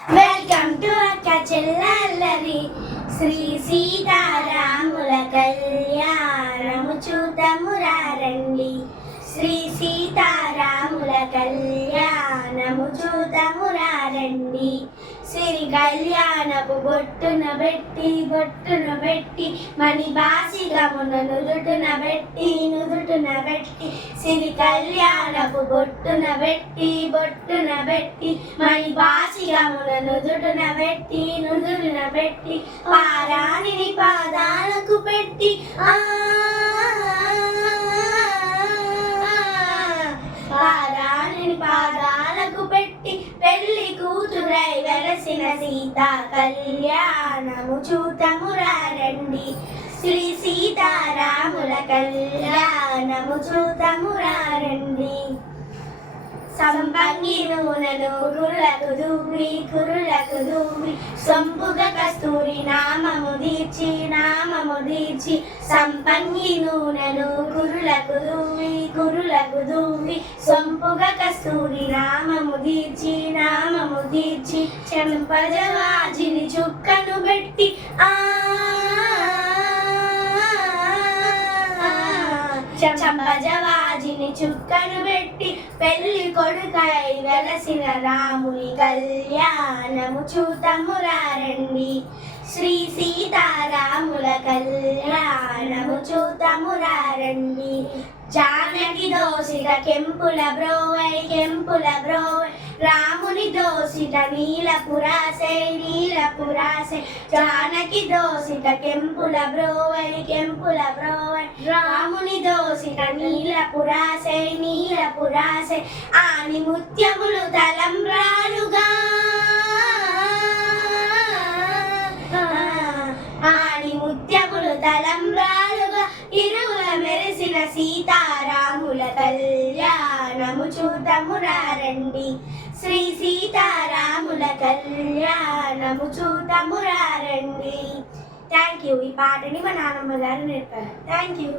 Welcome to అక్క చెల్లెల్లరి శ్రీ సీతారాముల కళ్యాణము చూద్దాము రండి. శ్రీ సీతారాముల కళ్యాణము చూద్దాము రండి. శ్రీ కళ్యాణపు బొట్టున పెట్టి మణి బాసిగమున నుదుటున పెట్టి శ్రీ కళ్యాణపు బొట్టున పెట్టి మణి బాసిగమున నుదుటున పెట్టి పారాణిని పాదాలకు పెట్టి పారాణిని పాదాలకు పెట్టి పెళ్లి కూతురై వెలసిన సీతా కళ్యాణము చూద్దాము రండి. శ్రీ సీతారాముల కళ్యాణము చూద్దాము రండి. సంపంగి నూనెను కురులకు దూవి సొంపుగ కస్తూరి నామము దీర్చి సంపంగి నూనెను కురులకు దూవి సొంపుగ కస్తూరి నామము దీర్చి చెంపజవాజిని చుక్కను పెట్టి చంపజవాజిని చుక్కను పెట్టి పెళ్లి కొడుకై వెలసిన రాముని కళ్యాణము చూద్దాము రండి. శ్రీ సీతారాముల కళ్యాణము చూద్దాము రండి. జానకి దోసిట కెంపుల బ్రోవై రాముని దోసిట నీలపురాసే జానకి దోసిట కెంపుల బ్రోవై రాముని దోసిట నీలపురాసే ఆని ముత్యములు తలంబ్రాలుగా ఇరువుల మెరిసిన సీతారాముల కళ్యాణము చూద్దాము రండి. శ్రీ సీతారాముల కళ్యాణము చూద్దాము రండి. Thank you. ఈ పాటని మా నాన్నమ్మ గారు నేర్పారు. Thank you.